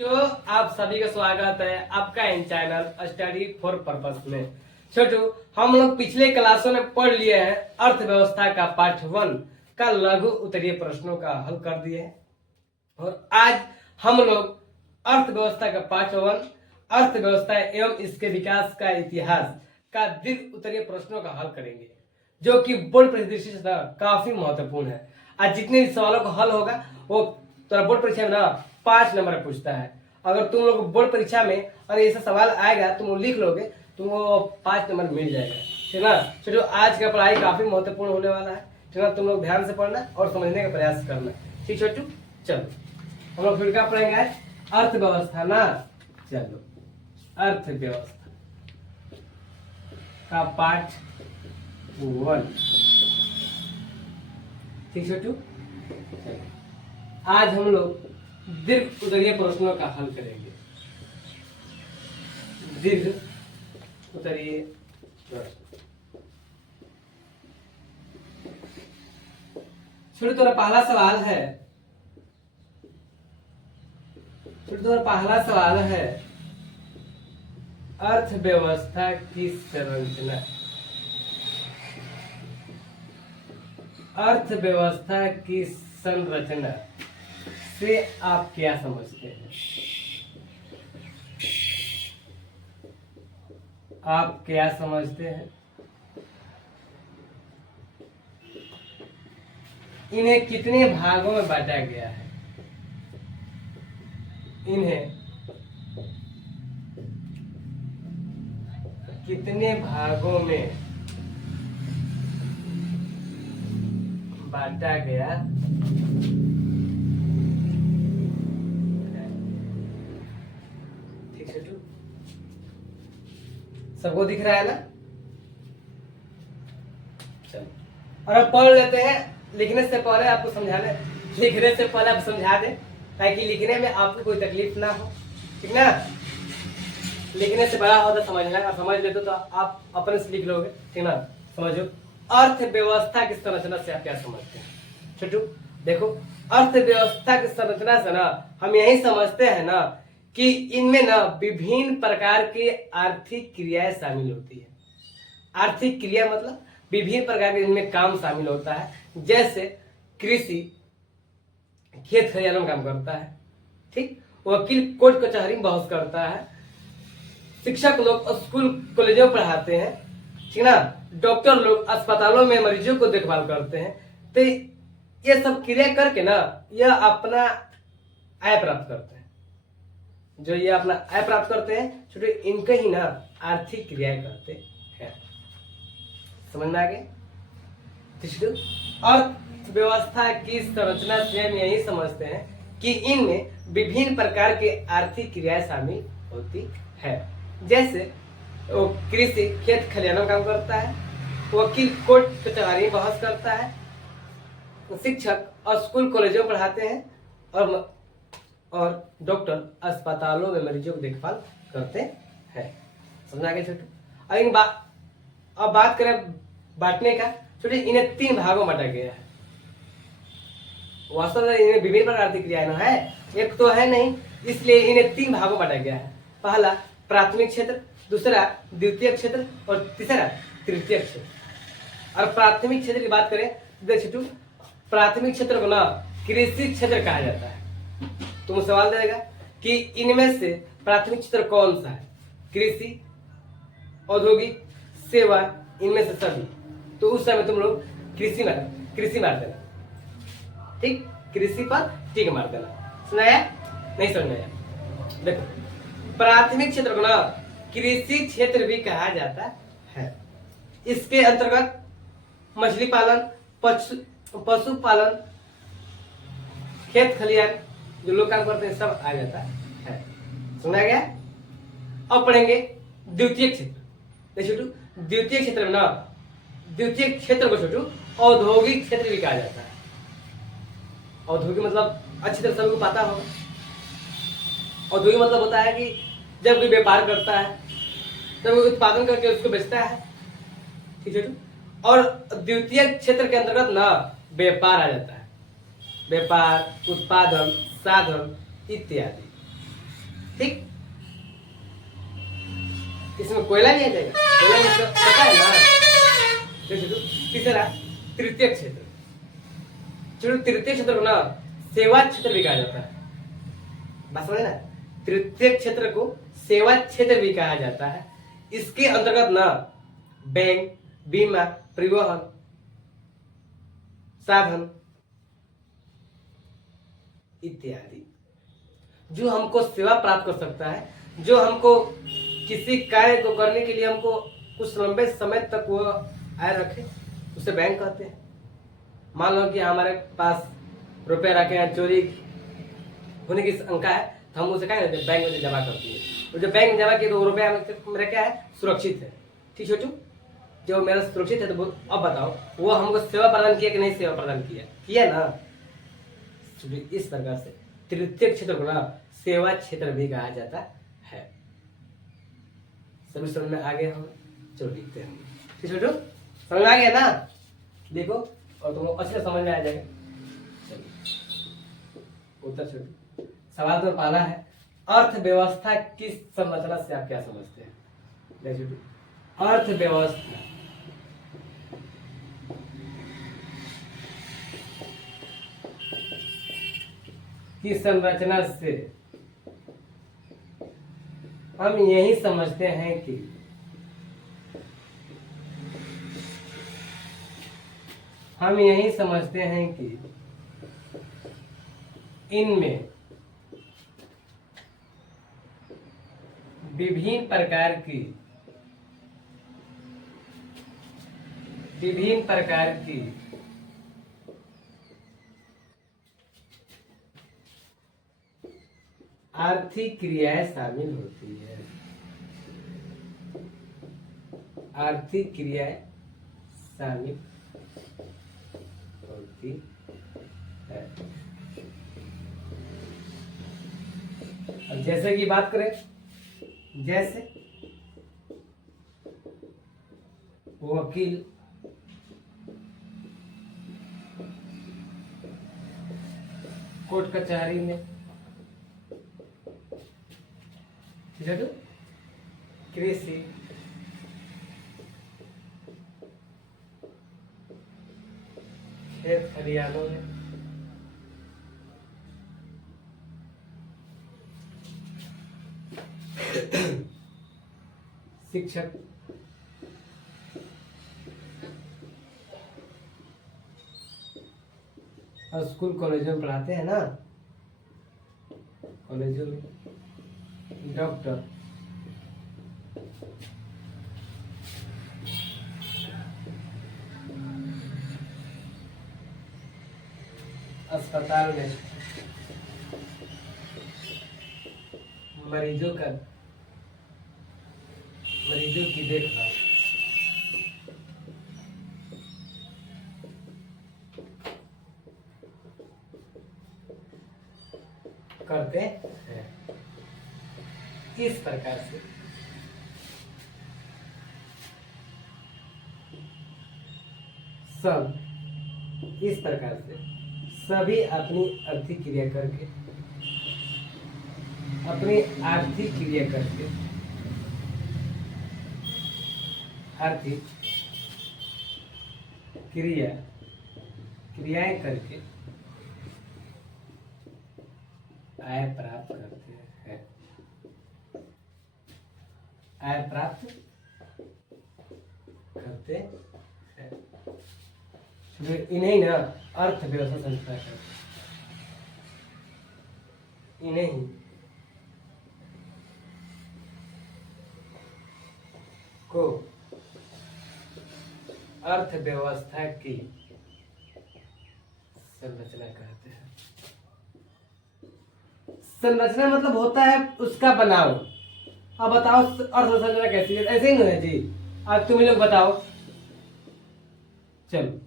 तो आप सभी का स्वागत है आपका इन चैनल स्टडी फॉर पर्पस में। छोटू, हम लोग पिछले क्लासों में पढ़ लिए हैं अर्थव्यवस्था का पार्ट 1 का लघु उत्तरीय प्रश्नों का हल कर दिए हैं और आज हम लोग अर्थव्यवस्था का पार्ट 1 अर्थव्यवस्था एवं इसके विकास का इतिहास का दीर्घ उत्तरीय प्रश्नों का हल करेंगे, जो कि बोर्ड परीक्षा दृष्टि से काफी महत्वपूर्ण है। आज जितने सवालों का हल होगा वो तो बोर्ड परीक्षा में ना 5 नंबर पूछता है। अगर तुम लोग बोर्ड परीक्षा में और ऐसा सवाल आएगा तुम लिख लोगे तुमको 5 नंबर मिल जाएगा, ठीक ना। चलो, आज का पढ़ाई काफी महत्वपूर्ण होने वाला है, ठीक ना। तुम लोग ध्यान से पढ़ना और समझने का प्रयास करना, ठीक छोटू। चलो हम लोग फिर क्या पढ़ेंगे आज? अर्थव्यवस्था ना। चलो, अर्थव्यवस्था का पार्ट 1, ठीक छोटू। आज हम लोग दीर्घ उत्तरीय प्रश्नों का हल करेंगे। दीर्घ उत्तरीय प्रश्न। छोटे तुम्हारा पहला सवाल है, अर्थव्यवस्था की संरचना। अर्थव्यवस्था की संरचना से आप क्या समझते हैं? आप क्या समझते हैं? इन्हें कितने भागों में बांटा गया है? इन्हें कितने भागों में बांटा गया? सबको दिख रहा है ना? चलो, और अब पढ़ लेते हैं। लिखने से पहले आपको समझा दे ताकि लिखने में आपको कोई तकलीफ ना हो, ठीक ना। लिखने से बड़ा होता समझना, और समझ लेते तो आप अपने से लिख लोगे, ठीक ना। समझो, अर्थव्यवस्था की संरचना से आप क्या समझते हैं? छोटू देखो, अर्थव्यवस्था की संरचना से ना हम यही समझते हैं ना कि इनमें ना विभिन्न प्रकार की आर्थिक क्रियाएं शामिल होती है। आर्थिक क्रिया मतलब विभिन्न प्रकार के इनमें काम शामिल होता है, जैसे कृषि, खेत खलिहान में काम करता है, ठीक। वकील कोर्ट कचहरी में बहस करता है, शिक्षक लोग स्कूल कॉलेजों में पढ़ाते हैं, ठीक ना। डॉक्टर लोग अस्पतालों में मरीजों को देखभाल करते हैं। तो ये सब क्रिया करके ना यह अपना आय प्राप्त करते हैं। जो ये अपना आय प्राप्त करते हैं छोटे, इनके ही ना आर्थिक क्रियाएं करते हैं। समझ में आ गए? अर्थव्यवस्था की संरचना से हम यही समझते हैं कि इनमें विभिन्न प्रकार के आर्थिक क्रियाएं शामिल होती है, जैसे कृषि खेत खलिहानों में काम करता है, वकील कोर्ट कचहरी में बहस करता है, शिक्षक स्कूल कॉलेजों में पढ़ाते हैं और डॉक्टर अस्पतालों में मरीजों की देखभाल करते हैं। समझ आ गया छोटे? अब बात करें बांटने का। छोटे, इन्हें 3 भागों में बांटा गया है। वास्तव में इन्हें विभिन्न प्रकार की क्रियाएं है, एक तो है नहीं, इसलिए इन्हें 3 भागों में बांटा गया है। पहला प्राथमिक क्षेत्र, दूसरा द्वितीयक क्षेत्र और तीसरा तृतीयक क्षेत्र। और प्राथमिक क्षेत्र की बात करें तो प्राथमिक क्षेत्र को ना कृषि क्षेत्र कहा जाता है। तुम सवाल देगा कि इनमें से प्राथमिक क्षेत्र कौन सा है? कृषि, औद्योगिक, सेवा, इनमें से सभी। तो उस समय तुम लोग कृषि मार देना, ठीक। कृषि पर टिक मार देना। सुनाया? नहीं सुनाया? देखो, प्राथमिक क्षेत्र को ना कृषि क्षेत्र भी कहा जाता है। इसके अंतर्गत मछली पालन, पशुपालन, खेत खलिहान जो लोग काम करते हैं सब आ जाता है। सुना गया? अब पढ़ेंगे द्वितीय क्षेत्र। छोटू, द्वितीय क्षेत्र में ना द्वितीय क्षेत्र को छोटू औद्योगिक क्षेत्र भी कहा जाता है। औद्योगिक मतलब अच्छी तरह सबको पता होगा। औद्योगिक मतलब होता है कि जब कोई व्यापार करता है, जब कोई उत्पादन करके उसको बेचता है, ठीक है। और द्वितीय क्षेत्र के अंतर्गत ना व्यापार आ जाता है। व्यापार, उत्पादन, साधन इत्यादि। ठीक, इसमें कोयला भी आ जाएगा, कोयला भी तो पता है ना। तीसरा तृतीय क्षेत्र। चलो तृतीय क्षेत्र को ना सेवा क्षेत्र भी कहा जाता है, बात समझे ना। तृतीय क्षेत्र को सेवा क्षेत्र भी कहा जाता है। इसके अंतर्गत ना बैंक, बीमा, परिवहन साधन इत्यादि जो हमको सेवा प्राप्त कर सकता है, जो हमको किसी कार्य को करने के लिए हमको कुछ लंबे समय तक वो आय रखे, उसे बैंक कहते हैं। मान लो कि हमारे पास रुपए रखे हैं, चोरी होने की शंका है, तो हम उसे क्या करते हैं, बैंक में जमा करते हैं। और जब बैंक में जमा किए तो रुपया मेरा क्या है, सुरक्षित है। ठीक छोटू, जो मेरा सुरक्षित है, तो अब बताओ वो हमको सेवा प्रदान किया कि नहीं सेवा प्रदान किया, किया ना। इस प्रकार से तृतीय क्षेत्र को ना सेवा क्षेत्र भी कहा जाता है। सभी समझ में आ गया हम, चलो लिखते हैं। ठीक छोटू, समझ में आ गया ना, देखो और तुमको अच्छे से समझ में आ जाएगा। चलिए उत्तर छोटू, सवाल तो पहला है, अर्थव्यवस्था की संरचना से आप क्या समझते हैं। छोटू, अर्थव्यवस्था की संरचना से हम यही समझते हैं कि इनमें विभिन्न प्रकार की आर्थिक क्रियाएं शामिल होती है। आर्थिक क्रियाएं शामिल होती है। अब जैसे कि बात करें, जैसे वकील, कोर्ट कचहरी में, कृषि, खेत खलिहानों में, शिक्षक, और स्कूल कॉलेजों में पढ़ाते हैं ना, कॉलेजों में डॉक्टर, अस्पताल में मरीजों की देखभाल, करते हैं। इस प्रकार से सभी अपनी आर्थिक क्रिया करके क्रियाएं करके आय प्राप्त करते हैं। आय प्राप्त करते हैं, इन्हें ना अर्थव्यवस्था संस्था कहते हैं। इन्हें को अर्थव्यवस्था की संरचना कहते हैं। संरचना मतलब होता है उसका बनाव। अब बताओ अर्थव्यवस्था कैसी है, ऐसे ही नहीं है जी। अब तुम लोग बताओ, चलो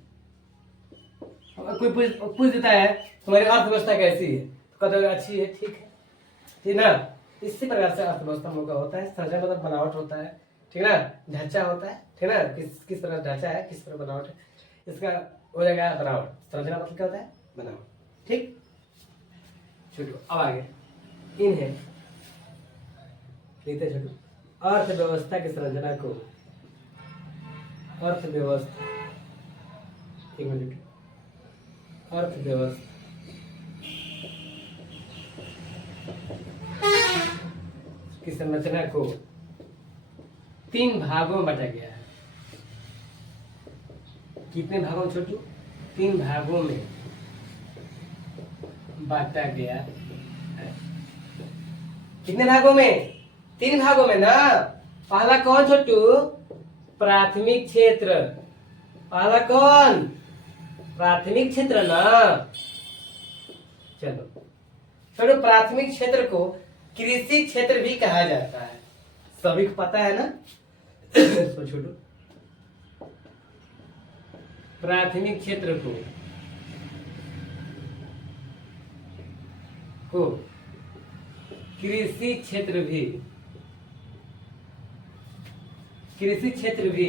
कोई पूछ देता है तुम्हारी अर्थव्यवस्था कैसी है, तो कहते हो अच्छी है, ठीक ना। इसी प्रकार से अर्थव्यवस्था का होता है। संरचना मतलब बनावट होता है, ठीक ना, ढांचा होता है, ठीक ना, किस तरह ढांचा है, किस तरह बनावट है, इसका हो जाएगा बनावट। संरचना मतलब क्या होता है, बनावट। ठीक, चलो अब आगे। इन्हें लिखते छोटू। अर्थव्यवस्था की संरचना को, अर्थव्यवस्था, एक मिनट, अर्थव्यवस्था की संरचना को 3 भागों में बांटा गया है। कितने भागों में छोटू? 3 भागों में बांटा गया है। कितने भागों में? 3 भागों में ना। पहला कौन छोटू? प्राथमिक क्षेत्र। पहला कौन? प्राथमिक क्षेत्र ना। चलो छोटू, प्राथमिक क्षेत्र को कृषि क्षेत्र भी कहा जाता है, सभी को पता है ना। तो छोटू, प्राथमिक क्षेत्र को कृषि क्षेत्र भी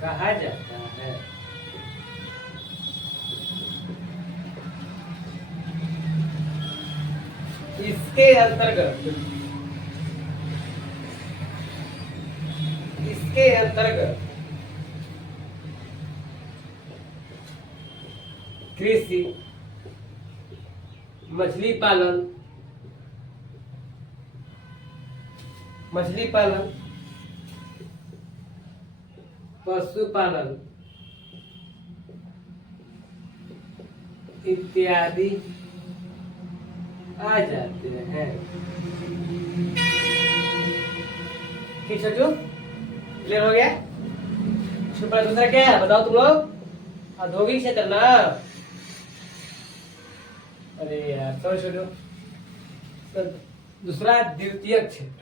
कहा जाता है। इसके अंतर्गत कृषि, मछली पालन, पशुपालन इत्यादि आ जाते हैं। ठीक छोटू, क्लियर हो गया? दूसरा क्या है बताओ तुम लोग? औद्योगिक क्षेत्र ना। अरे यार चलो छोटू, तो दूसरा द्वितीयक क्षेत्र।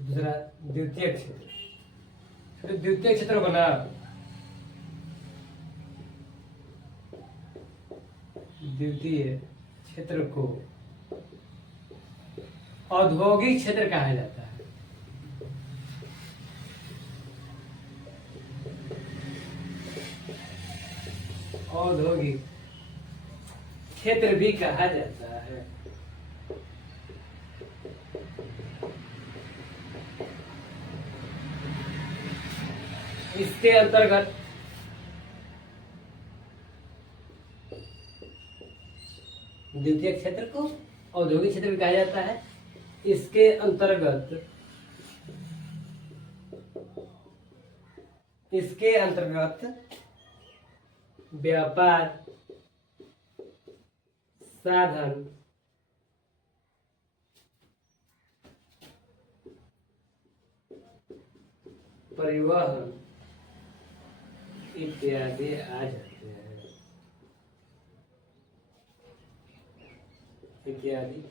दूसरा द्वितीयक क्षेत्र। तो द्वितीय क्षेत्र को ना द्वितीय क्षेत्र को औद्योगिक क्षेत्र कहा जाता है। औद्योगिक क्षेत्र भी कहा जाता है। इसके अंतर्गत द्वितीय क्षेत्र को औद्योगिक क्षेत्र भी कहा जाता है। इसके अंतर्गत व्यापार, साधन, परिवहन इत्यादि आ जाते हैं। इत्यादि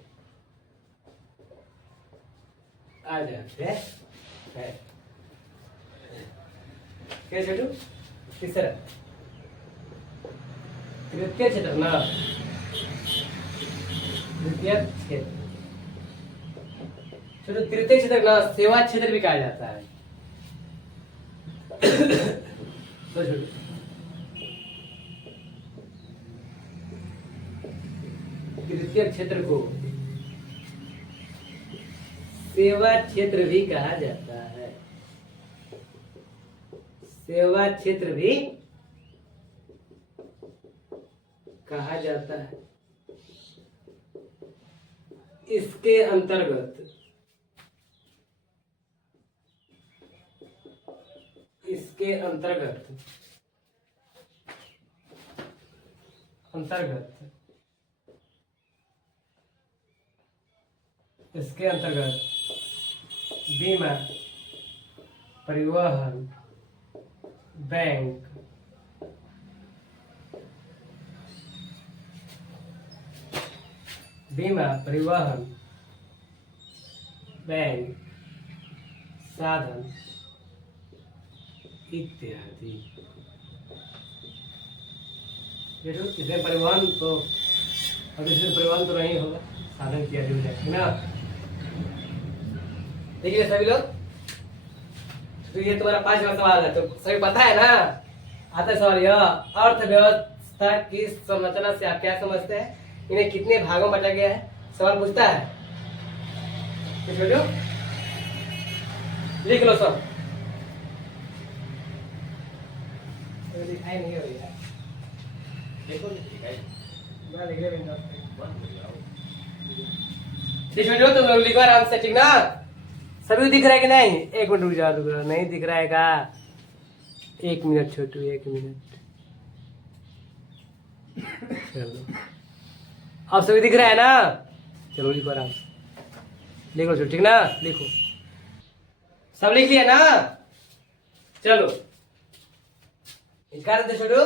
आ जाते हैं। क्या छोटू? तीसरा तृतीय क्षेत्र ना। तृतीय क्षेत्र छोटू, तृतीय क्षेत्र ना सेवा क्षेत्र भी कहा जाता है। तो छोटू, तृतीय क्षेत्र को सेवा क्षेत्र भी कहा जाता है। सेवा क्षेत्र भी कहा जाता है। इसके अंतर्गत बीमा, परिवहन, बैंक, साधन इत्यादि। इसमें परिवहन तो नहीं होगा, साधन इत्यादि हो जाएगा ना। देखिए सभी लोग, तो ये तुम्हारा 5वां सवाल है, तो सभी पता है ना। आता है सवाल यह, अर्थव्यवस्था की संरचना से आप क्या समझते हैं? इन्हें कितने भागों में बांटा गया है? सवाल पूछता है। तो छोटू लिख लो सब। तो दिखाई नहीं हो रही है, देखो नहीं दिखाई मैं लिख ले बिंदा। छोटू तुम लोग लिखो आराम से, ठीक ना? सभी दिख रहा है कि नहीं? एक मिनट रुक जाओ, रुक जाओ, नहीं दिख रहा है का? 1 मिनट छोटू, 1 मिनट। चलो अब सभी दिख रहा है ना? चलो लिखो आराम से, लिखो छोटू, ठीक ना? लिखो, सब लिख लिया ना? चलो कर दे छोटू।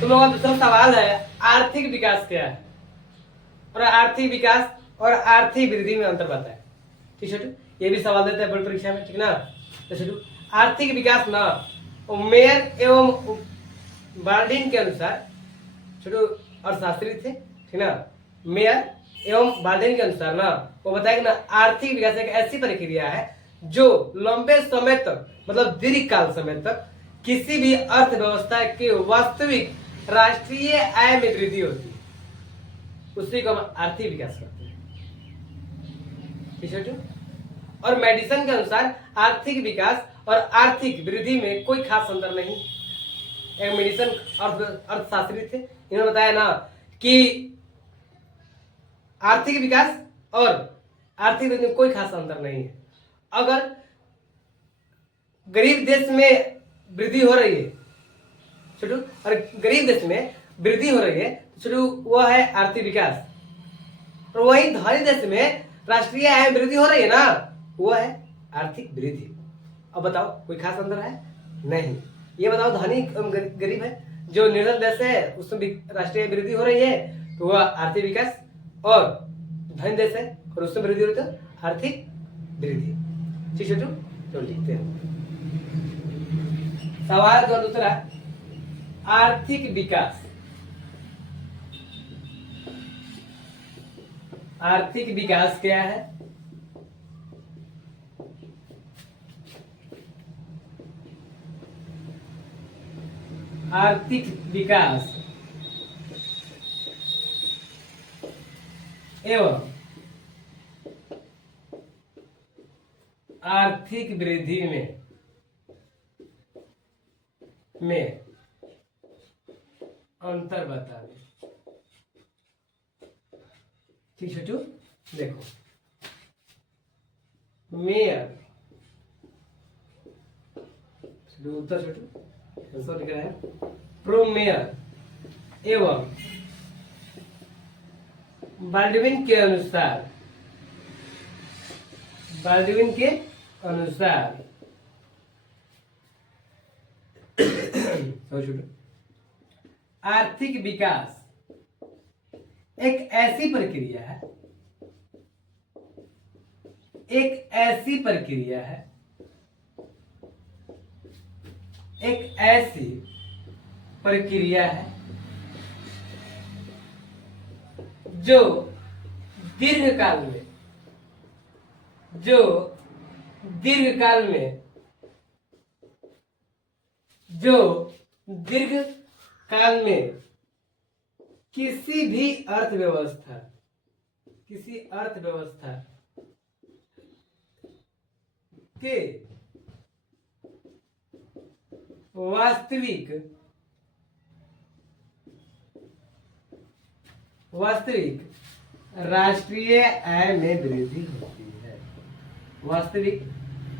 तुम लोगों का दूसरा सवाल है, आर्थिक विकास क्या है? और आर्थिक विकास और आर्थिक वृद्धि में अंतर बताए। ठीक है, ये भी सवाल देते हैं बोर्ड परीक्षा में, ठीक ना? तो आर्थिक विकास ना मेयर एवं बाल्डिन के अनुसार, छोटू अर्थशास्त्री थे, ठीक ना? मेयर एवं बाल्डिन के अनुसार ना वो बताया ना, आर्थिक विकास एक ऐसी प्रक्रिया है जो लंबे समय तक, मतलब दीर्घकाल समय तक किसी भी अर्थव्यवस्था के वास्तविक राष्ट्रीय आय में वृद्धि होती है, उसी को हम आर्थिक विकास कहते हैं। ठीक है। और मेडिसन के अनुसार आर्थिक विकास और आर्थिक वृद्धि में कोई खास अंतर नहीं। एक मेडिसन अर्थशास्त्री थे, इन्होंने बताया ना कि आर्थिक विकास और आर्थिक वृद्धि में कोई खास अंतर नहीं है। अगर गरीब देश में वृद्धि हो रही है छोटू, और गरीब देश में वृद्धि हो रही है छोटू, वह है आर्थिक विकास। और वही धनी देश में राष्ट्रीय आय वृद्धि हो रही है ना, वह है आर्थिक वृद्धि। अब बताओ कोई खास अंतर है? नहीं। ये बताओ धनी गरीब है, जो निर्धन देश है उसमें राष्ट्रीय वृद्धि हो रही है तो वह आर्थिक विकास, और धनी देश है और उसमें वृद्धि हो रही तो आर्थिक वृद्धि। ठीक है, तो लिखते हैं सवाल का दूसरा, आर्थिक विकास। आर्थिक विकास क्या है? आर्थिक विकास एवं आर्थिक वृद्धि में अंतर बता दे। ठीक है, देखो मेयर, उत्तर छोटू लिख रहा है, प्रो मेयर एवं बाल्डविन के अनुसार, बाल्डविन के अनुसार आर्थिक विकास एक ऐसी प्रक्रिया है, एक ऐसी प्रक्रिया है, एक ऐसी प्रक्रिया है जो दीर्घकाल में, जो दीर्घकाल में, जो दीर्घकाल में किसी भी अर्थव्यवस्था, किसी अर्थव्यवस्था के वास्तविक राष्ट्रीय आय में वृद्धि होती है। वास्तविक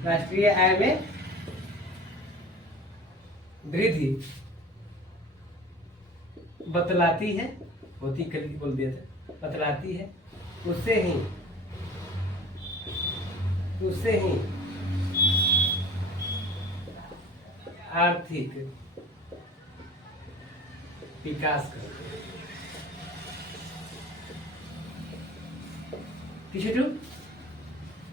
राष्ट्रीय आय में वृद्धि बतलाती है, होती कल बोल दिया था, बतलाती है, उसे ही उसे ही आर्थिक विकास करते हैं।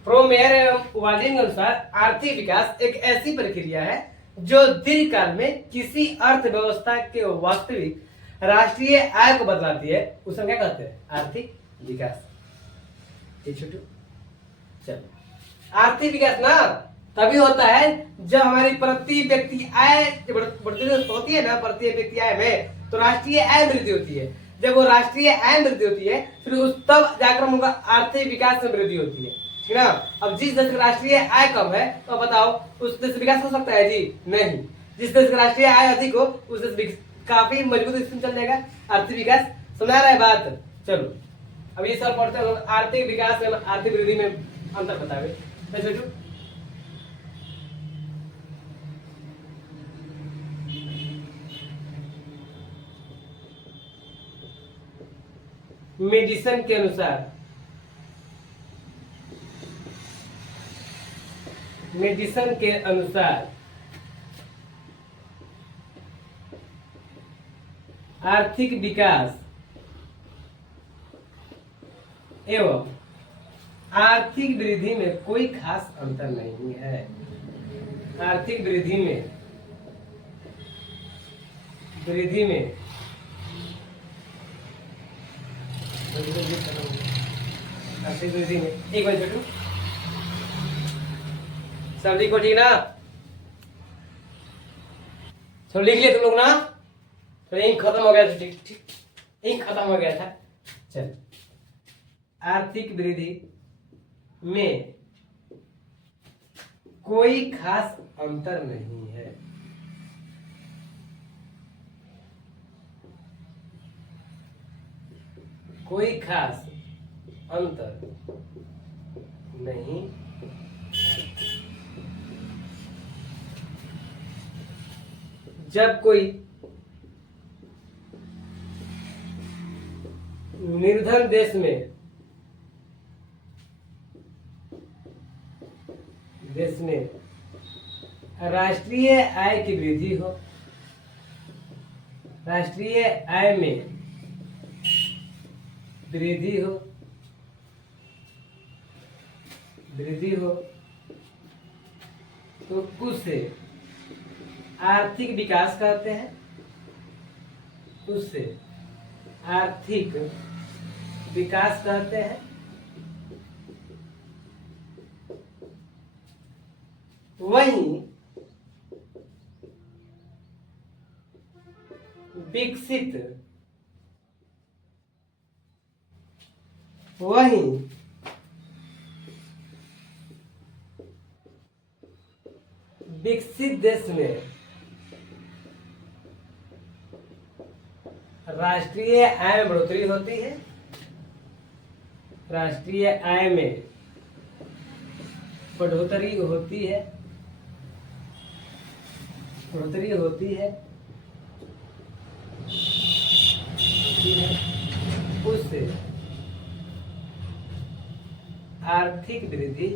प्रोमेयर एवं वार्डिन के अनुसार आर्थिक विकास एक ऐसी प्रक्रिया है जो दीर्घ काल में किसी अर्थव्यवस्था के वास्तविक राष्ट्रीय आय को बदलाती है। उसे क्या कहते हैं? आर्थिक विकास। ठीक छोटू, चलो आर्थिक विकास ना तभी होता है जब हमारी प्रति व्यक्ति आय बढ़ती होती है ना, प्रति व्यक्ति आय में तो राष्ट्रीय आय वृद्धि होती है। जब वो राष्ट्रीय आय वृद्धि होती है फिर उस तब जाकर उनका आर्थिक विकास में वृद्धि होती है। ठीक ना? अब जिस देश का राष्ट्रीय आय कम है तो बताओ उस देश विकास हो सकता है? जी नहीं। जिस देश का राष्ट्रीय आय अधिक हो उस देश काफी मजबूत स्थिति चल जाएगा, आर्थिक विकास। समझा रहा है बात? चलो अब ये सब पढ़ते हैं आर्थिक विकास और आर्थिक वृद्धि में अंतर बतावे। मेडिसन के अनुसार आर्थिक विकास एवं आर्थिक वृद्धि में कोई खास अंतर नहीं है। आर्थिक वृद्धि में एक बार छोटू सब लिखो, ठीक ना? सब लिख लिया तुम लोग ना? तो यही खत्म हो गया था। ठीक ठीक, यही खत्म हो गया था। चल, आर्थिक वृद्धि में कोई खास अंतर नहीं है। कोई खास अंतर नहीं है। जब कोई निर्धन देश में राष्ट्रीय आय की वृद्धि हो, राष्ट्रीय आय में वृद्धि हो तो उसे आर्थिक विकास कहते हैं। उससे आर्थिक विकास कहते हैं। वहीं विकसित देश में राष्ट्रीय आय में बढ़ोतरी होती है। राष्ट्रीय आय में बढ़ोतरी होती है उससे आर्थिक वृद्धि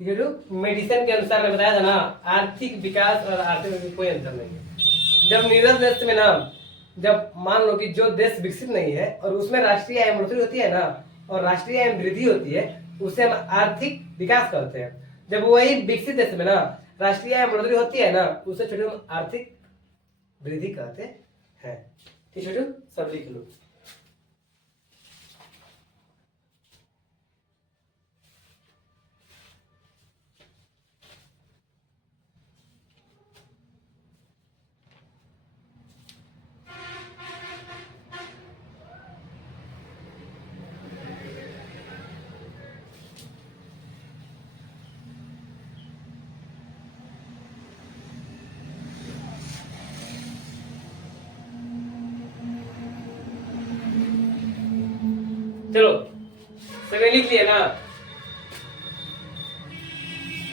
ठीक है। तो मेडिसन के अनुसार मैं बताया था ना, आर्थिक विकास और आर्थिक वृद्धि कोई अंतर नहीं है। जब निर्धन देश में ना, जब मान लो कि जो देश विकसित नहीं है और उसमें राष्ट्रीय आय बढ़ोतरी होती है ना और राष्ट्रीय आय वृद्धि होती है, उसे हम आर्थिक विकास कहते हैं। जब वही विकसित देश में ना राष्ट्रीय आय बढ़ोतरी होती है ना, उसे छोटे हम आर्थिक वृद्धि कहते हैं। ठीक है, सब लिख लो। चलो सभी लिख लिया ना?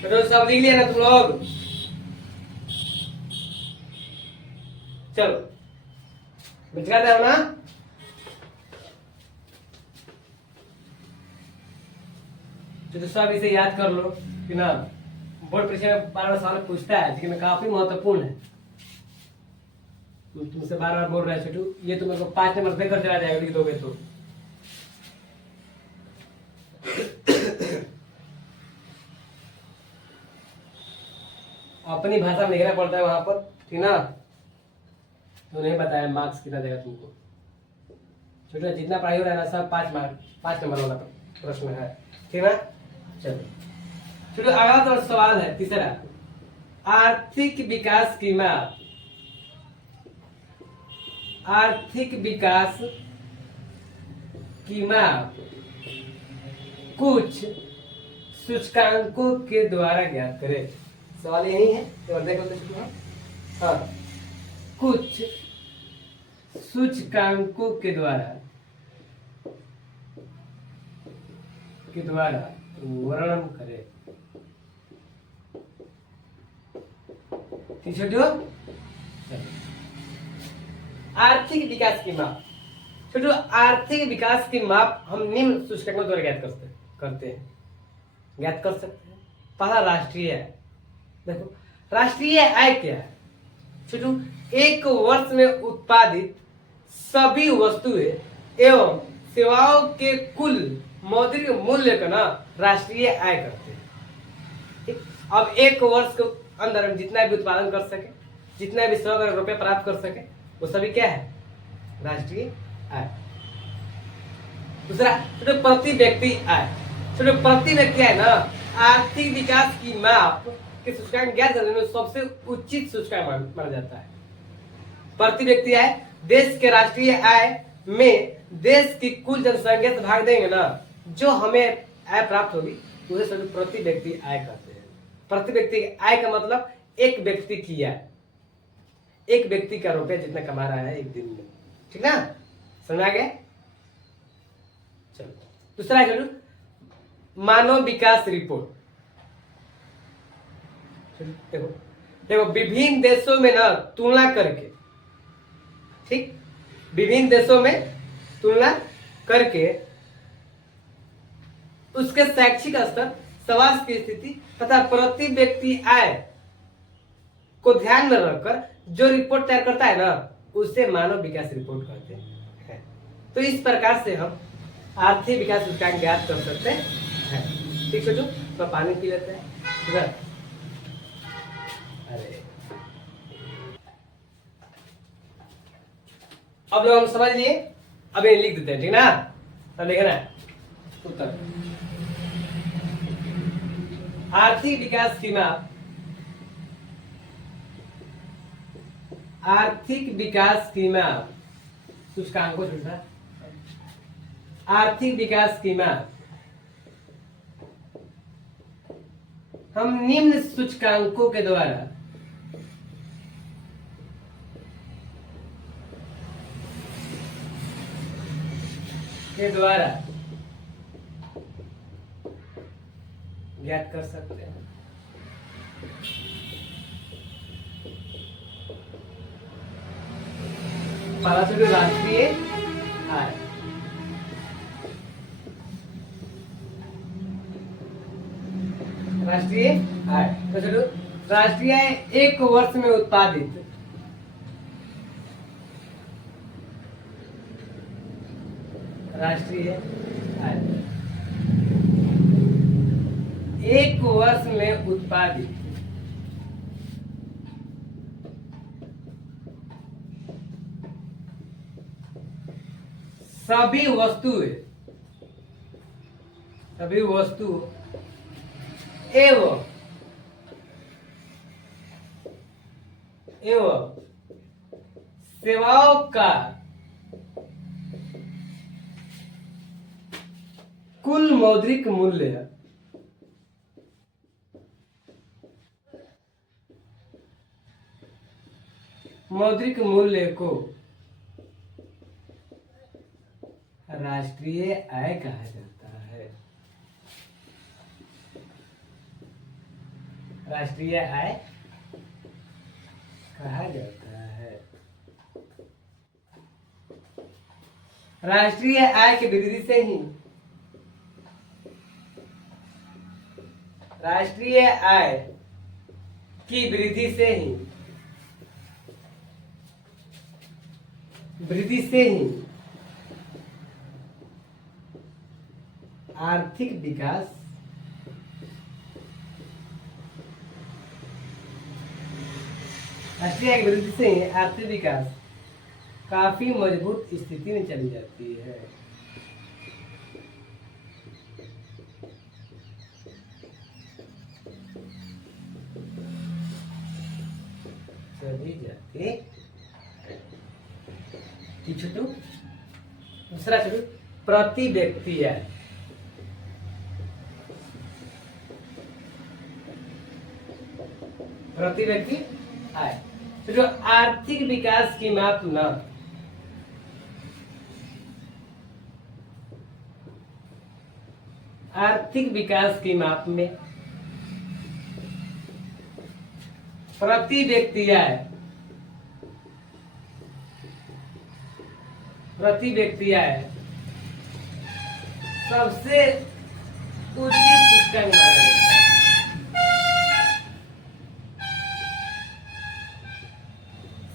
तो सब लिख लिया ना तुम लोग? चलो मिट गया था ना। तो दोस्तों अब इसे याद कर लो कि ना बोर्ड परीक्षा में बार बार सवाल पूछता है, लेकिन काफी महत्वपूर्ण है। तुमसे बार बार बोल रहा है छोटू, ये तुम्हें 5 नंबर देकर चला जाएगा लिख दोगे तो। अपनी भाषा में लिखना पड़ता है वहां पर, ठीक ना। तो नहीं बताया मार्क्स कितना देगा तुमको। छोटा जितना पढ़ाई हो रहा है ना सब 5 नंबर वाला प्रश्न है, ठीक ना। चलो छोटू अगला तो सवाल है तीसरा, आर्थिक विकास की माप। आर्थिक विकास की माप कुछ सूचकांकों के द्वारा ज्ञात करें। सवाल यही है तो देख लो। हाँ, कुछ सूचकांकों के द्वारा वर्णन करें। ठीक छोटू। आर्थिक विकास की माप। छोटू आर्थिक विकास की माप हम निम्न सूचकांकों द्वारा ज्ञात कर सकते हैं। पहला राष्ट्रीय आय। देखो राष्ट्रीय आय क्या है छोटू, एक वर्ष में उत्पादित सभी वस्तुएं एवं सेवाओं के कुल मौद्रिक मूल्य का ना राष्ट्रीय आय करते हैं। ठीक, अब एक वर्ष के अंदर हम जितना भी उत्पादन कर सके, जितना भी 100 करोड़ रुपए प्राप्त कर सके, वो सभी क्या है, राष्ट्रीय आय। दूसरा छोटे प्रति व्यक्ति आय। छोटे प्रति व्यक्ति आय ना आर्थिक विकास की माप के सूचकांक ज्ञात करने में सबसे उचित सूचकांक माना जाता है। प्रति व्यक्ति आय देश के राष्ट्रीय आय में देश की कुल जनसंख्या से भाग देंगे ना, जो हमें आय प्राप्त होगी उसे सभी प्रति व्यक्ति आय कहते हैं। प्रति व्यक्ति आय का मतलब एक व्यक्ति की आय, एक व्यक्ति का रुपया जितना कमा रहा है एक दिन में, ठीक ना, समझ आ गया। चलो दूसरा है मानव विकास रिपोर्ट। देखो देखो विभिन्न देशों में ना तुलना करके, ठीक, विभिन्न देशों में तुलना करके उसके शैक्षिक स्तर, समाज की स्थिति तथा प्रति व्यक्ति आय को ध्यान में रखकर जो रिपोर्ट तैयार करता है ना उसे मानव विकास रिपोर्ट कहते हैं। तो इस प्रकार से हम आर्थिक विकास सूचकांक ज्ञात कर सकते हैं। ठीक छोटू, तो पानी पी लेते हैं। अरे अब लोग हम समझ लिए, अब ये लिख देते हैं, ठीक ना। अब देखना उत्तर, आर्थिक विकास की माप। आर्थिक विकास की माप सूचकांकों छोटा, आर्थिक विकास की माप हम निम्न सूचकांकों के द्वारा ज्ञात कर सकते हैं। पहला सूत्र राष्ट्रीय आय। राष्ट्रीय आय तो चलो राष्ट्रीय आय एक वर्ष में उत्पादित राष्ट्रीय आय एक वर्ष में उत्पादित सभी वस्तु एवं सेवाओं का कुल मौद्रिक मूल्य को राष्ट्रीय आय कहा जाता है। राष्ट्रीय आय कहा जाता है। राष्ट्रीय आय की वृद्धि से ही राष्ट्रीय आय की वृद्धि से ही आर्थिक विकास राष्ट्रीय आय की वृद्धि से ही आर्थिक विकास काफी मजबूत स्थिति में चली जाती है। छोटू दूसरा छोटू प्रति व्यक्ति आय। प्रति व्यक्ति आय जो आर्थिक विकास की माप न आर्थिक विकास की माप में प्रति व्यक्ति आय सबसे उचित सूचकांक माना जाता है।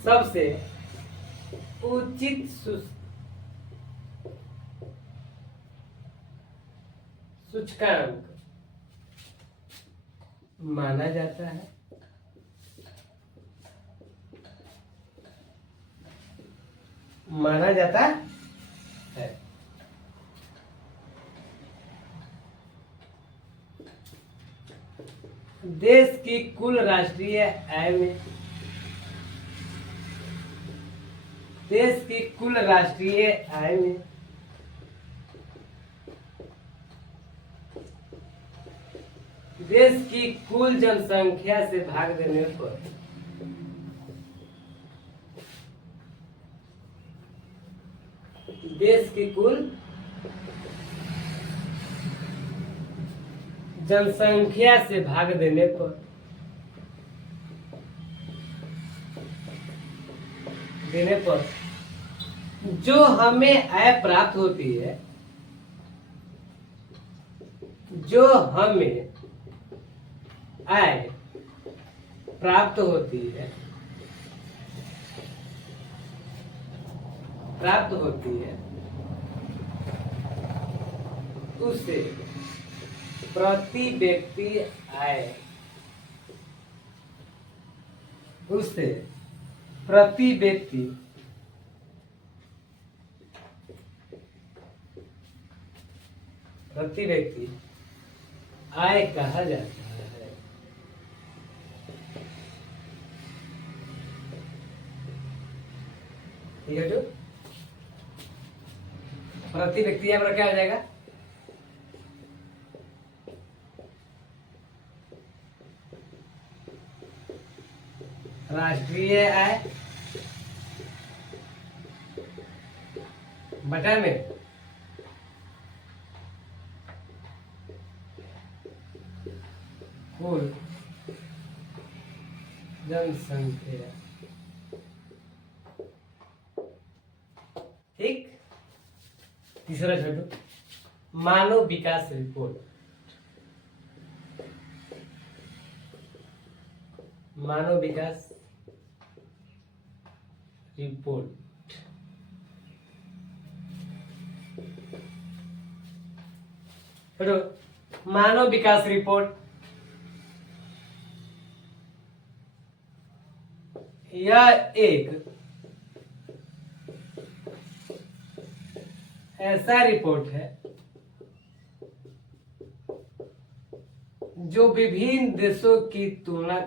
सबसे उचित सूचकांक माना जाता है। देश की कुल राष्ट्रीय आय में देश की कुल राष्ट्रीय आय में देश की कुल जनसंख्या से भाग देने पर देश की कुल जनसंख्या से भाग देने पर जो हमें आय प्राप्त होती है उसे प्रति व्यक्ति आय कहा जाता है। ठीक है, तो प्रति व्यक्ति आय क्या हो जाएगा? राष्ट्रीय आय बटा में कुल जनसंख्या। ठीक, तीसरा छोटू मानव विकास रिपोर्ट। मानव विकास रिपोर्ट मानव विकास रिपोर्ट यह एक ऐसा रिपोर्ट है जो विभिन्न देशों की तुलना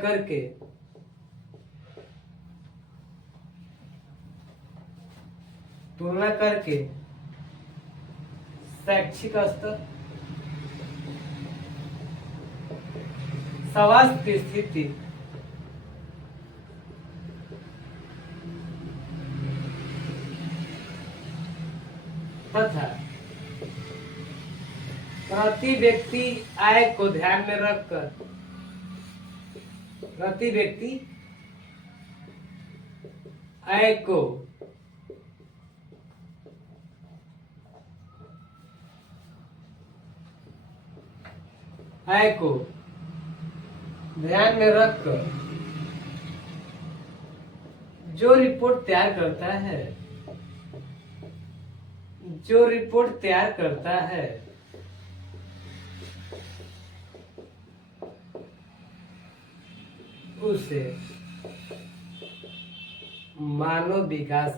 करके तुलना करके शैक्षिक स्तर, स्वास्थ्य की स्थिति तथा प्रति व्यक्ति आय को ध्यान में रखकर प्रति व्यक्ति आय को ध्यान में रखकर जो रिपोर्ट तैयार करता है उसे मानव विकास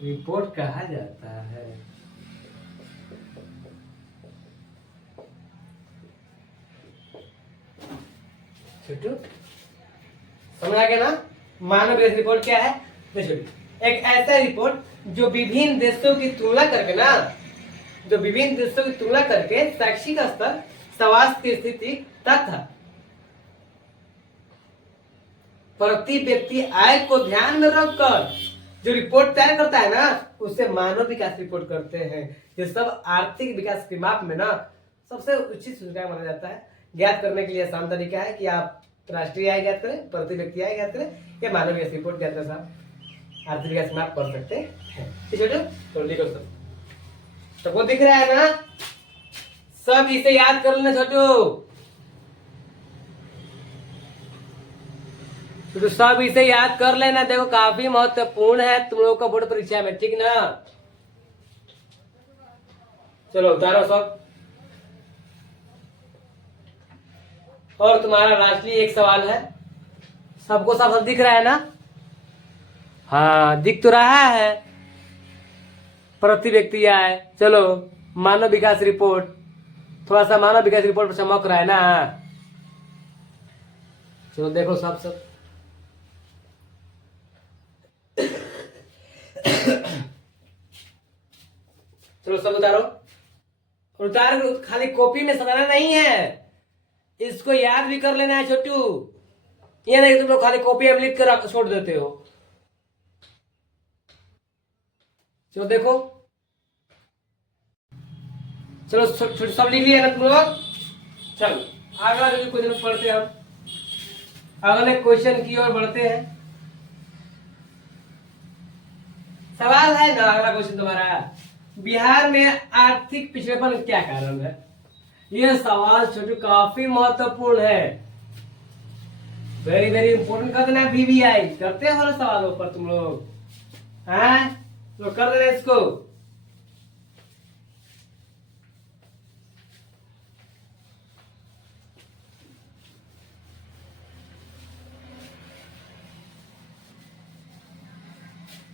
रिपोर्ट कहा जाता है। छोटू समझ आ गया ना? मानव विकास रिपोर्ट क्या है? छोटू एक ऐसा रिपोर्ट जो विभिन्न देशों की तुलना करके शैक्षिक स्तर, स्वास्थ्य स्थिति तथा प्रति व्यक्ति आय को ध्यान में रखकर जो रिपोर्ट तैयार करता है ना, उसे मानव विकास रिपोर्ट करते हैं। ये सब आर्थिक विकास के माप में ना सबसे उचित सूचकांक माना जाता है। ज्ञात करने के लिए आसान तरीका है कि आप राष्ट्रीय आय ज्ञात करें, प्रति व्यक्ति आय ज्ञात करें या मानव विकास रिपोर्ट ज्ञात करें। साहब आर्थिक विकास माप कर सकते हैं। छोटू तो लिखो सबको दिख रहा है ना? सब इसे याद कर लेना छोटू। तो सब इसे याद कर लेना। देखो काफी महत्वपूर्ण है तुम लोगों का बोर्ड परीक्षा में, ठीक ना? चलो उतारो सब। और तुम्हारा राष्ट्रीय एक सवाल है। सबको सब दिख रहा है ना? हाँ दिख तो रहा है। प्रति व्यक्ति आय, चलो मानव विकास रिपोर्ट, थोड़ा सा मानव विकास रिपोर्ट पर चमक रहा है ना? चलो देखो सब चलो सब उतार खाली कॉपी में सजाना नहीं है, इसको याद भी कर लेना है छोटू। ये नहीं तुम लोग खाली कॉपी में लिख कर छोड़ देते हो। चलो देखो, चलो सब लिख लिया ना तुम लोग? चलो अगला क्वेश्चन पढ़ते हैं हम। अगले क्वेश्चन की ओर बढ़ते हैं। सवाल है ना अगला क्वेश्चन तुम्हारा, बिहार में आर्थिक पिछड़ेपन क्या कारण है? यह सवाल छोटू काफी महत्वपूर्ण है। वेरी वेरी इंपोर्टेंट कर देना। VVI करते हो ना सवालों पर तुम लोग? हैं तो कर देना इसको।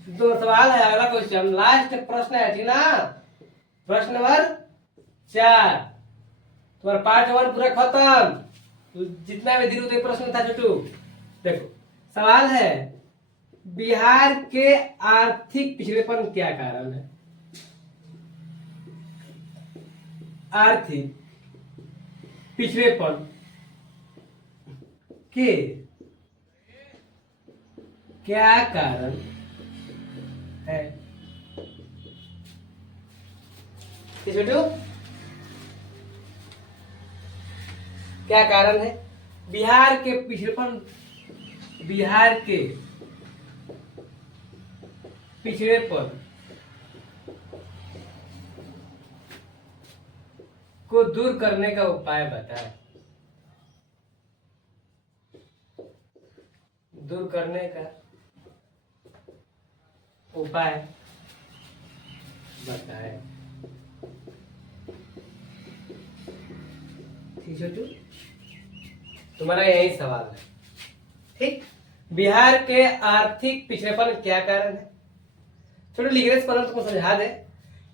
दो सवाल है। अगला क्वेश्चन लास्ट प्रश्न है, ठीक ना? प्रश्न नंबर 4। तुम्हारा पार्ट 1 पूरा खत्म। तो जितना भी धीरे प्रश्न था छोटू, देखो सवाल है बिहार के आर्थिक पिछड़ेपन क्या कारण है? आर्थिक पिछड़ेपन के क्या कारण है? छोटू क्या कारण है? बिहार के पिछड़ेपन को दूर करने का उपाय बताएं। दूर करने का उपाय बताएं। ठीक छोटू, तुम्हारा यही सवाल है। ठीक, बिहार के आर्थिक पिछड़ेपन क्या कारण है? छोटू लिखने से पहले तुमको समझा दे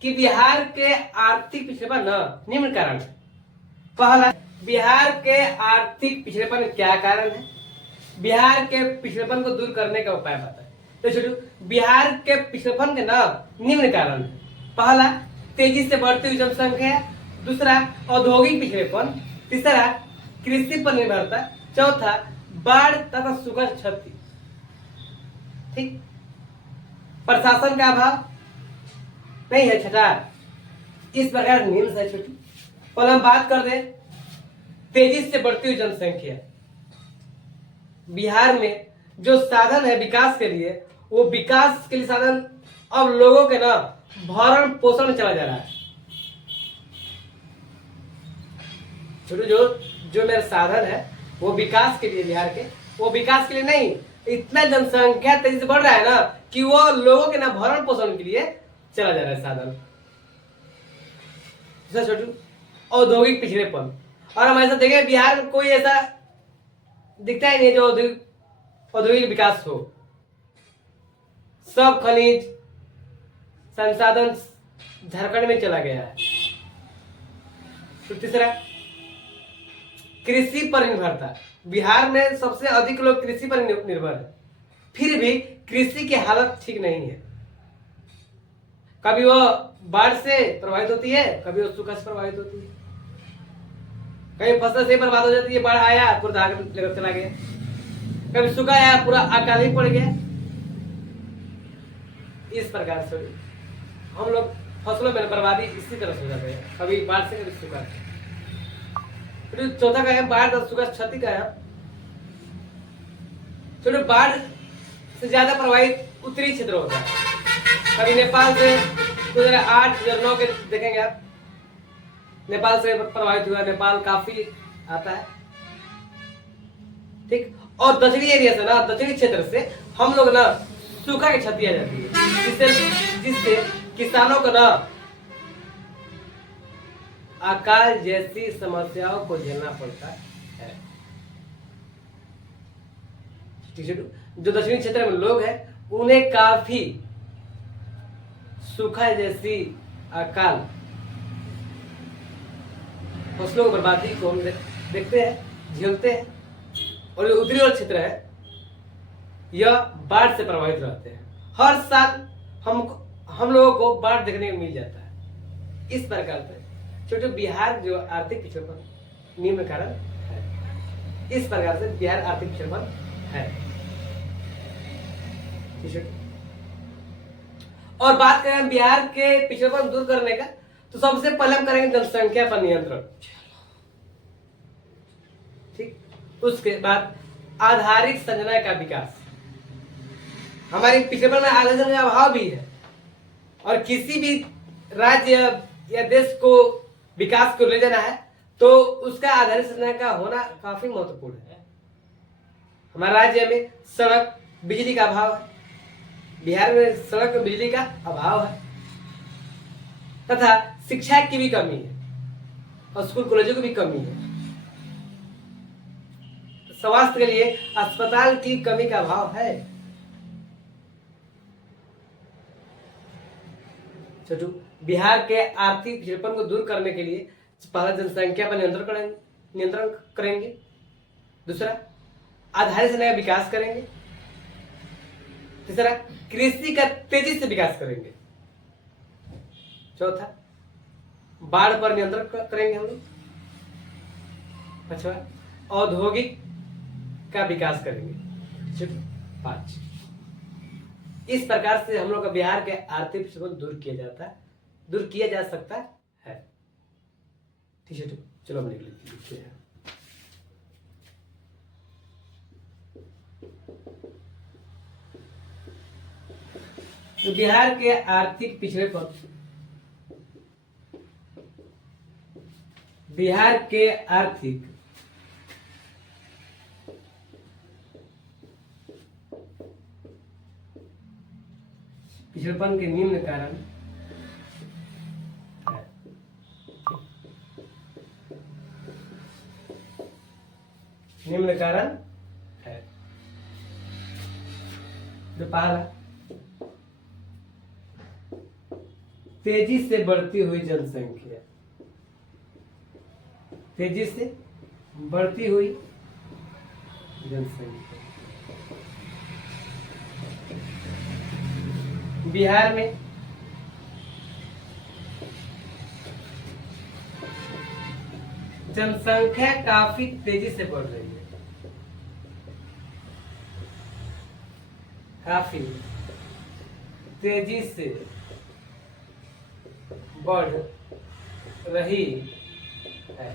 कि बिहार के आर्थिक पिछड़ेपन निम्न कारण है। पहला, बिहार के आर्थिक पिछड़ेपन क्या कारण है? बिहार के पिछड़ेपन को दूर करने का उपाय बताएं। तो छोटू बिहार के पिछड़ेपन के निम्न कारण है। पहला, तेजी से बढ़ती हुई जनसंख्या। दूसरा, औद्योगिक पिछड़ेपन। तीसरा, कृषि पर निर्भरता। चौथा, बाढ़ तथा सूखा क्षति। ठीक, प्रशासन का अभाव नहीं है छठा, इस प्रकार निम्न है छोटी। और हम बात कर दे तेजी से बढ़ती हुई जनसंख्या। बिहार में जो साधन है विकास के लिए, वो विकास के लिए साधन अब लोगों के ना भरण पोषण में चला जा रहा है। छोटू, जो जो मेरा साधन है वो विकास के लिए, बिहार के वो विकास के लिए नहीं, इतना जनसंख्या तेजी से बढ़ रहा है ना कि वो लोगों के ना भरण पोषण के लिए चला जा रहा है साधन। छोटू, औद्योगिक पिछड़ेपन। और हम ऐसा देखें बिहार में कोई ऐसा दिखता ही नहीं जो औद्योगिक विकास हो। सब खनिज संसाधन झारखंड में चला गया है। तो तीसरा, कृषि पर निर्भरता। बिहार में सबसे अधिक लोग कृषि पर निर्भर है, फिर भी कृषि की हालत ठीक नहीं है। कभी वो बाढ़ से प्रभावित होती है, कभी वो सूखा से प्रभावित होती है, कभी फसल से बर्बाद हो जाती है, बाढ़ आया पूरा धान लेकर चला गया, कभी सूखा आया पूरा अकाल ही पड़ गया। इस प्रकार से हम लोग फसलों में बर्बादी इसी तरह से हो जाते हैं, कभी बाढ़ से कभी सूखा से। फिर चौथा का है बाढ़ और सूखा क्षति का है। तो बाढ़ से ज्यादा प्रभावित उत्तरी क्षेत्र होता है। कभी नेपाल से 2008 2009 के देखेंगे आप, नेपाल से प्रभावित हुआ, नेपाल काफी आता है। ठीक, और दक्षिणी एरिया से ना, दक्षिणी क्षेत्र से हम लोग ना सूखा की क्षति आ जाती है, जिससे किसानों को ना अकाल जैसी समस्याओं को झेलना पड़ता है। जो दक्षिणी क्षेत्र में लोग हैं उन्हें काफी सूखा जैसी अकाल फसलों की बर्बादी को हम देखते हैं, झेलते हैं। और जो उत्तरी और क्षेत्र है यह बाढ़ से प्रभावित रहते हैं। हर साल हम लोगों को बाढ़ देखने को मिल जाता है। इस प्रकार से छोटे बिहार जो आर्थिक पिछड़ेपन निम्न कारण है। इस प्रकार से बिहार आर्थिक पिछड़ेपन है। और बात करें बिहार के पिछड़ेपन दूर करने का, तो सबसे पहले हम करेंगे जनसंख्या पर नियंत्रण। ठीक, उसके बाद आधारिक संरचना का विकास। हमारे पिछड़ेपन में आधारिक संरचना का अभाव भी है, और किसी भी राज्य या देश को विकास को ले जाना है तो उसका आधारिक संरचना का होना काफी महत्वपूर्ण है। हमारे राज्य में सड़क बिजली का अभाव है, बिहार में सड़क और बिजली का अभाव है, तथा शिक्षा की भी कमी है और स्कूल कॉलेजों की भी कमी है। स्वास्थ्य के लिए अस्पताल की कमी का अभाव है। छोटू, बिहार के आर्थिक पिछड़ेपन को दूर करने के लिए पहला जनसंख्या पर नियंत्रण करेंगे। दूसरा, आधारिक संरचना का विकास करेंगे। तीसरा, कृषि का तेजी से विकास करेंगे। चौथा, बाढ़ पर नियंत्रण करेंगे हम लोग। पांचवा, औद्योगिक का विकास करेंगे। 5, इस प्रकार से हम लोग का बिहार के आर्थिक पिछड़ेपन दूर किया जा सकता है। ठीक है, चलो हम लिखते हैं। तो बिहार के आर्थिक पिछड़ेपन, बिहार के आर्थिक पिछड़ेपन के निम्न कारण है। निम्न कारण है। जो पहला, तेजी से बढ़ती हुई जनसंख्या। तेजी से बढ़ती हुई जनसंख्या बिहार में जनसंख्या काफी तेजी से बढ़ रही है। काफी तेजी से बढ़ रही है,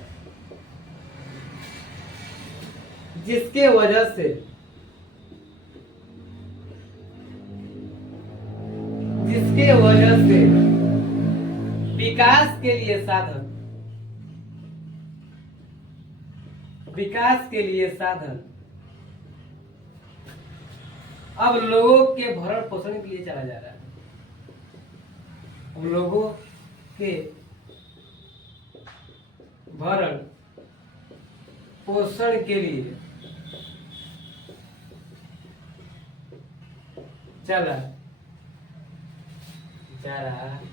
जिसके वजह से विकास के लिए साधन अब लोगों के भरण पोषण के लिए चला जा रहा है। अब लोगों के भरण पोषण के लिए चला जा रहा है।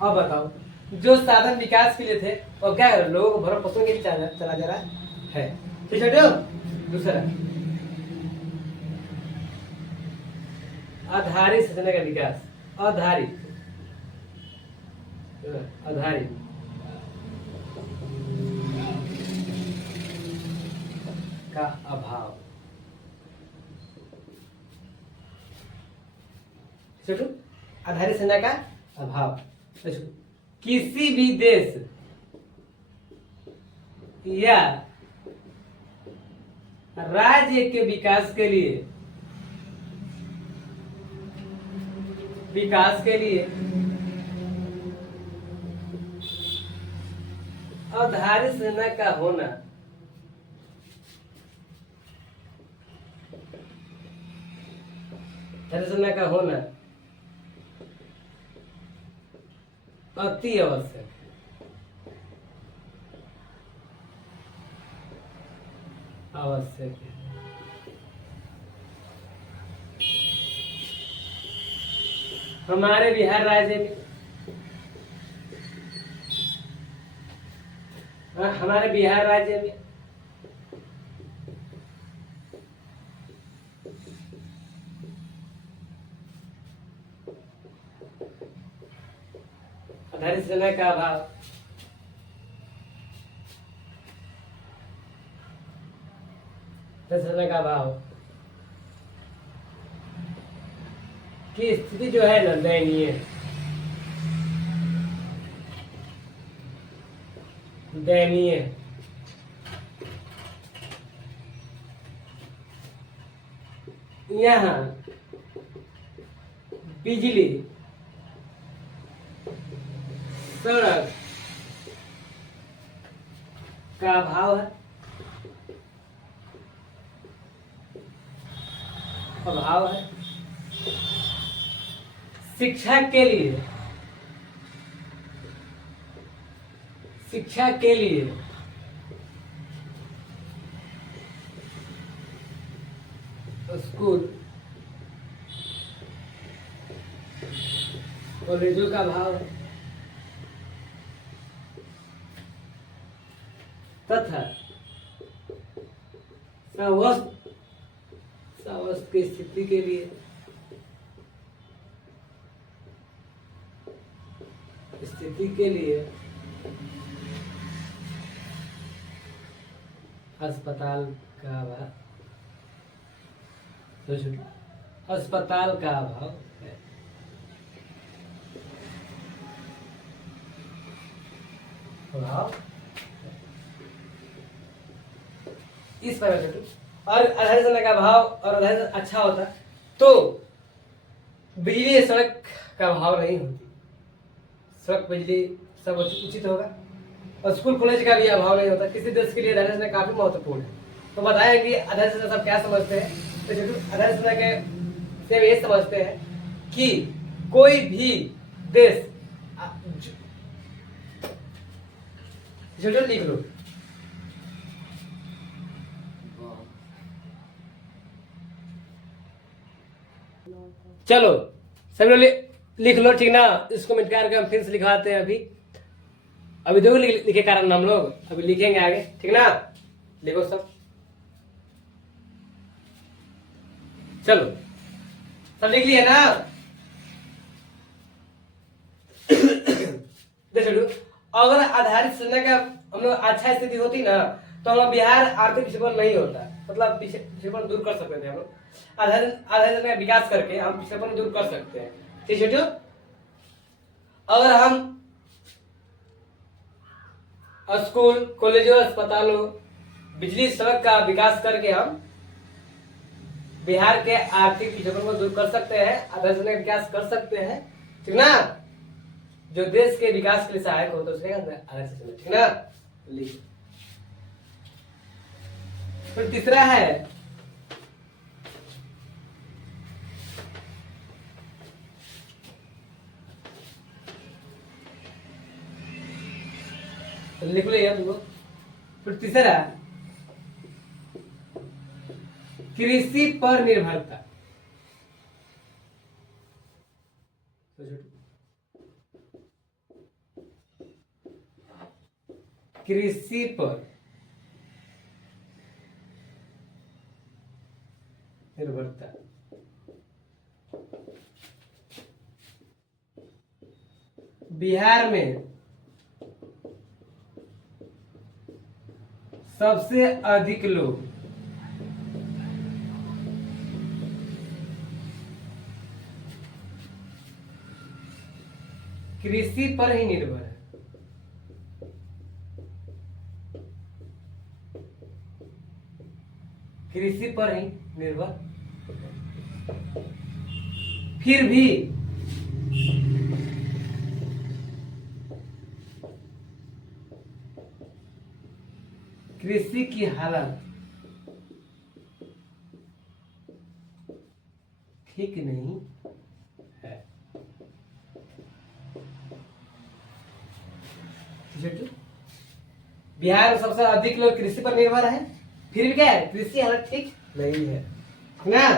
अब बताओ, जो साधन विकास के लिए थे और क्या है, लोगों को भरण पोषण के लिए चला जा रहा है। ठीक है। दूसरा, आधारित संरचना का विकास। आधारित का अभाव। आधारित संरचना का अभाव किसी भी देश या राज्य के विकास के लिए आधारित संरचना का होना अति आवश्यक है। हमारे बिहार राज्य में आधारित संरचना का अभाव की स्थिति जो है ना, दयनीय। यहाँ बिजली, सड़क का अभाव है। शिक्षा के लिए स्कूल, कॉलेजों का अभाव है तथा स्वास्थ्य की स्थिति के लिए अस्पताल का अभाव है। इस पर और आधारित संरचना का अभाव और आधारित अच्छा होता तो बिजली या सड़क का अभाव नहीं होती। सड़क, बिजली सब उचित होगा और स्कूल कॉलेज का भी अभाव नहीं होता। किसी देश के लिए आधारित संरचना काफी महत्वपूर्ण है। तो बताएंगे आधारित संरचना सब क्या समझते हैं। तो आधारित संरचना के से ये समझते हैं कि कोई भी देश, लिख लो, चलो सभी लोग लिख लो, ठीक ना। इसको मिट करके हम फिर से लिखवाते हैं। अभी देखो लिखे कारण हम लोग अभी लिखेंगे आगे, ठीक ना। लिखो सब, चलो सब लिख लिए ना। देखो, अगर आधारित संरचना का हम लोग अच्छा स्थिति होती ना तो हम लोग बिहार आर्थिक पिछड़ापन नहीं होता, मतलब पिछड़ापन दूर कर सकते थे हम लोग। आधा का विकास करके हम पिछड़ापन दूर कर सकते हैं। ठीक है, अगर हम स्कूल, कॉलेजों, अस्पतालों, बिजली, सड़क का विकास करके हम बिहार के आर्थिक पिछड़ापन को दूर कर सकते हैं, आधा का विकास कर सकते हैं। ठीक ना, जो देश के विकास के लिए सहायक हो तो उसके आधा से, ठीक ना। लिखिए। फिर तीसरा है लिख लो यार तुमको। फिर तीसरा कृषि पर निर्भरता। कृषि पर निर्भरता। बिहार में सबसे अधिक लोग कृषि पर ही निर्भर है। कृषि पर ही निर्भर, फिर भी कृषि की हालत ठीक नहीं है। बिहार में सबसे अधिक लोग कृषि पर निर्भर है, फिर भी क्या है, कृषि हालत ठीक नहीं है ना।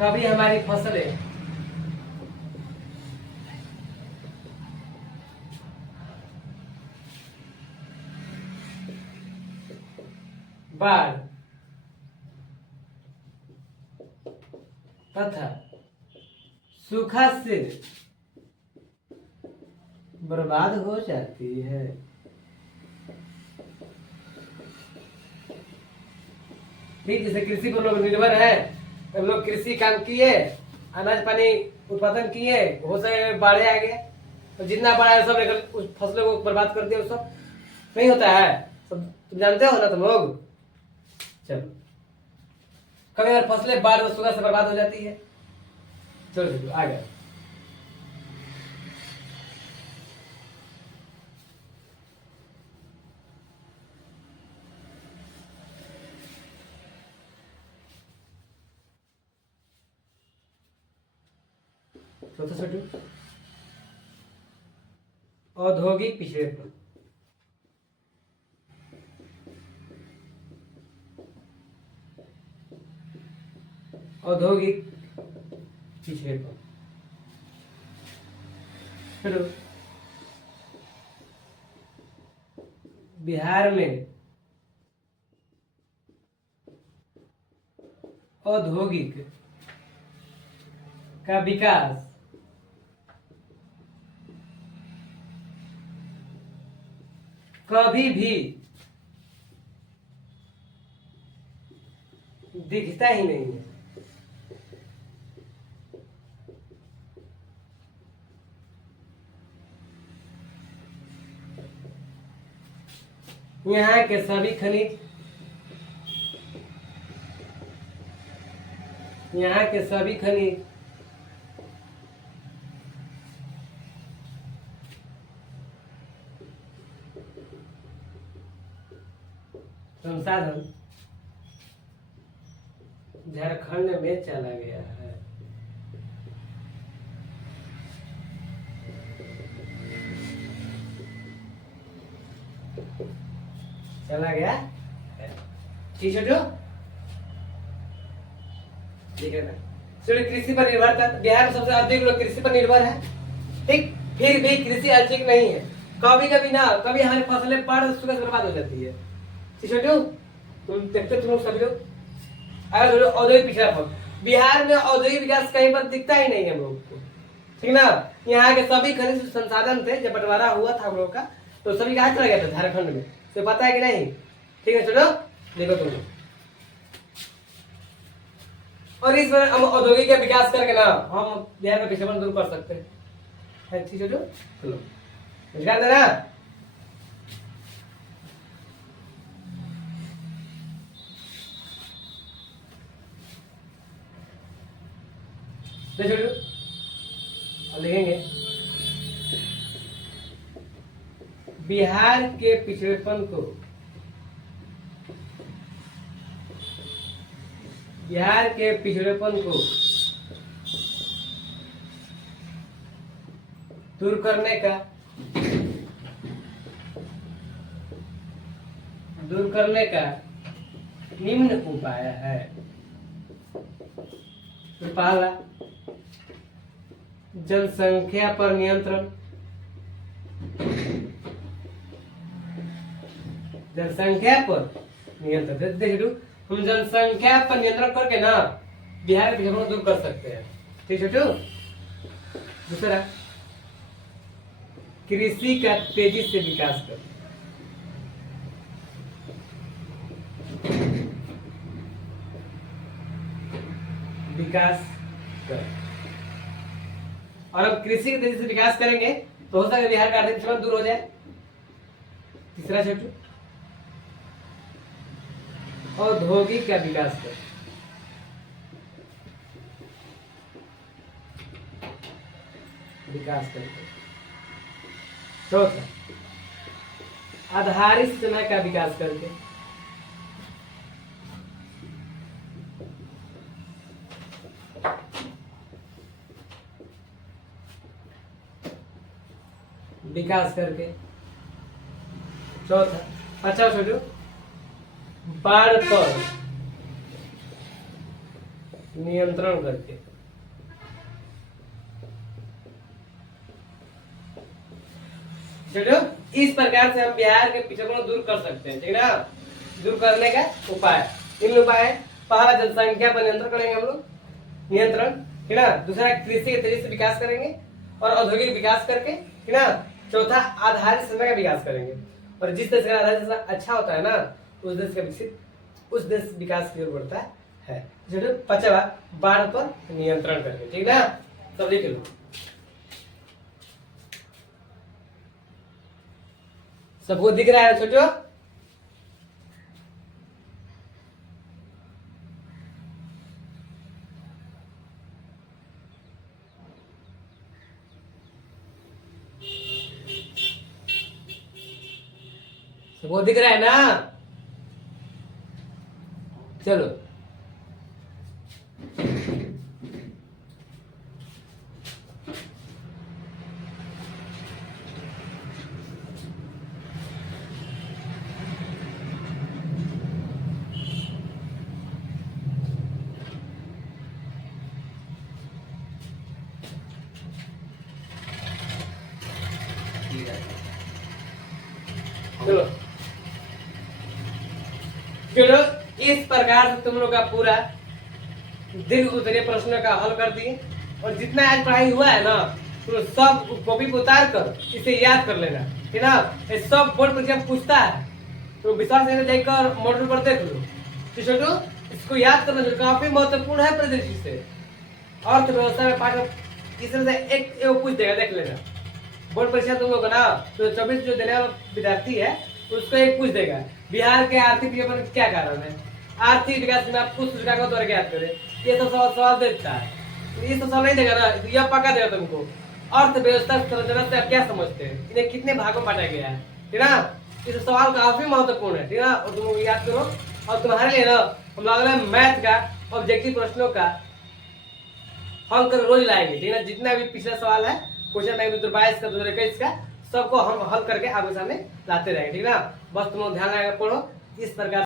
कभी हमारी फसलें बाढ़ तथा सूखा से बर्बाद हो जाती है। ठीक, जैसे कृषि पर लोग निर्भर है, हम लोग कृषि काम किए, अनाज पानी उत्पादन किए, हो सके बाढ़े आ गए तो जितना बड़ा है सब लेकर उस फसलों को बर्बाद कर दिया, सब नहीं होता है, सब तुम जानते हो ना तुम लोग। चलो, कभी अगर फसलें बाढ़ और सूखा से बर्बाद हो जाती है। चलो आ गया। चौथा शेड्यूल औद्योगिक पिछड़ेपन। औद्योगिक पिछड़ेपन। हेलो, बिहार में औद्योगिक का विकास कभी भी दिखता ही नहीं है। यहाँ के सभी खनिज, यहाँ के सभी खनिज संसाधन झारखंड में चला गया है। चला गया, ठीक है। जो ठीक है ना, चलिए कृषि पर निर्भर था। बिहार में सबसे अधिक लोग कृषि पर निर्भर है, ठीक, फिर भी कृषि अधिक नहीं है। कभी कभी ना, कभी हमारी फसलें बाढ़ सूखा से बर्बाद हो जाती है। ठीक है, तुम देखते तुम लोग सभी लोग। अगर औद्योगिक पिछड़ापन, बिहार में औद्योगिक विकास कहीं पर दिखता ही नहीं है हम लोग को। ठीक ना। यहाँ के सभी खनिज संसाधन थे जब बंटवारा हुआ था हम लोग का, तो सभी कहाँ चला गया था, झारखंड में। तो पता है कि नहीं? ठीक है, चलो देखो तुम। और इस बार हम औद्योगिक का विकास करके ना हम बिहार का पिछड़ापन दूर कर सकते हैं। ठीक है, चलो रोजगार देना। और लिखेंगे बिहार के पिछड़ेपन को, बिहार के पिछड़ेपन को दूर करने का निम्न उपाय है। तो पहला, जनसंख्या पर नियंत्रण। जनसंख्या पर नियंत्रण देखो, हम जनसंख्या पर नियंत्रण करके ना बिहार के पिछड़ेपन को दूर कर सकते हैं। ठीक है। दूसरा, कृषि का तेजी से विकास कर। विकास कर। और अब कृषि के तेजी से विकास करेंगे तो हो सकता है बिहार का आर्थिक पिछड़ेपन दूर हो जाए। तीसरा छोटू, औद्योगिक का विकास कर। विकास करके। चौथा, आधारित सूचना का विकास करके। विकास करके। चौथा, अच्छा छोटू, बाढ़ पर नियंत्रण करके। छोटू, इस प्रकार से हम बिहार के पिछड़ेपन को दूर कर सकते हैं। ठीक है ना। दूर करने का उपाय, तीन उपाय है। पहला, जनसंख्या पर नियंत्रण करेंगे हम लोग, नियंत्रण। ठीक है ना। दूसरा, कृषि के तेजी से विकास करेंगे और औद्योगिक विकास करके। ठीक है ना। चौथा, आधारित सूचना का विकास करेंगे। और जिस देश का आधारित सूचना अच्छा होता है ना, उस देश का उस देश विकास की ओर बढ़ता है। जो पांचवा, बाढ़ पर नियंत्रण करके। ठीक ना। सब लिख लो। सबको दिख रहा है छोटो? सबको दिख रहा है ना? चलो चलो चलो, इस प्रकार से तुम लोग का पूरा दीर्घ उत्तरीय प्रश्न का हल कर दिए। और जितना आज पढ़ाई हुआ है ना, तो सब कॉपी पे उतार कर इसे याद कर लेना। ठीक ना। ये सब बोर्ड परीक्षा पूछता है, तो विश्वास नहीं देखकर मॉडल पर देख लो। तो छोटू, इसको याद करना जो काफी महत्वपूर्ण है प्रदेश से। अर्थव्यवस्था में पाठ इस तरह से एक पूछ देगा, देख लेना। बोर्ड परीक्षा तुम लोग ना, तो 24 जो देने वाला विद्यार्थी है उसको एक पूछ देगा, बिहार के आर्थिक विकास का क्या कारण है। आर्थिक विकास में आप कुछ सूचकांकों द्वारा ज्ञात करें। ये तो सवाल देता है, ये तो सवाल नहीं देगा ना, यह पक्का देगा तुमको। अर्थव्यवस्था संरचना से आप क्या समझते हैं, इन्हें कितने भागों में बांटा गया है। ठीक ना। इस सवाल काफी महत्वपूर्ण है। ठीक ना। और तुम लोग याद करो। और तुम्हारे लिए ना हम लोग मैथ का ऑब्जेक्टिव प्रश्नों का हल कर रोज लाएंगे। ठीक है। जितना भी पिछला सवाल है, क्वेश्चन बैंक 2022 का 2021 का, सबको हम हल करके आपके सामने लाते रहेंगे। ठीक है ना। बस तुम लोग ध्यान लगा पढ़ो इस प्रकार।